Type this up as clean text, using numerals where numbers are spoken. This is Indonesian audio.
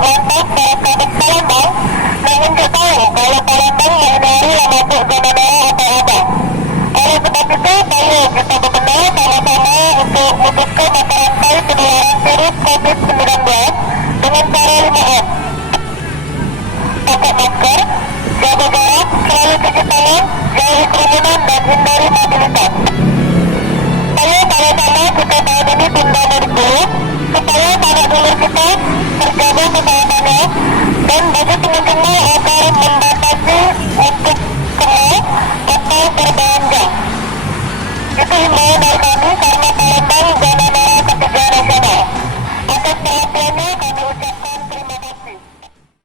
Lantas para sahabat Palembang mengunjuk tahu kalau Palembang menghindari yang masuk zona merah atau abang. Oleh sebab itu, ayo kita bebenah sama-sama untuk memutuskan mata rantai penularan virus COVID-19 dengan cara 5M. Pakai masker, jaga jarak, selalu cuci tangan, jauhi kerumunan dan hindari mobilitas. Ayo sama-sama kita tahun ini tunda mudik dulu, supaya sanak dulur kita terjaga kesehatannya dan bagi pengunjung mal agar membatasi untuk ke mal atau berbelanja. Itu himbauan dari kami karena Palembang zona merah ketiga nasional. Atas perhatiannya kami ucapkan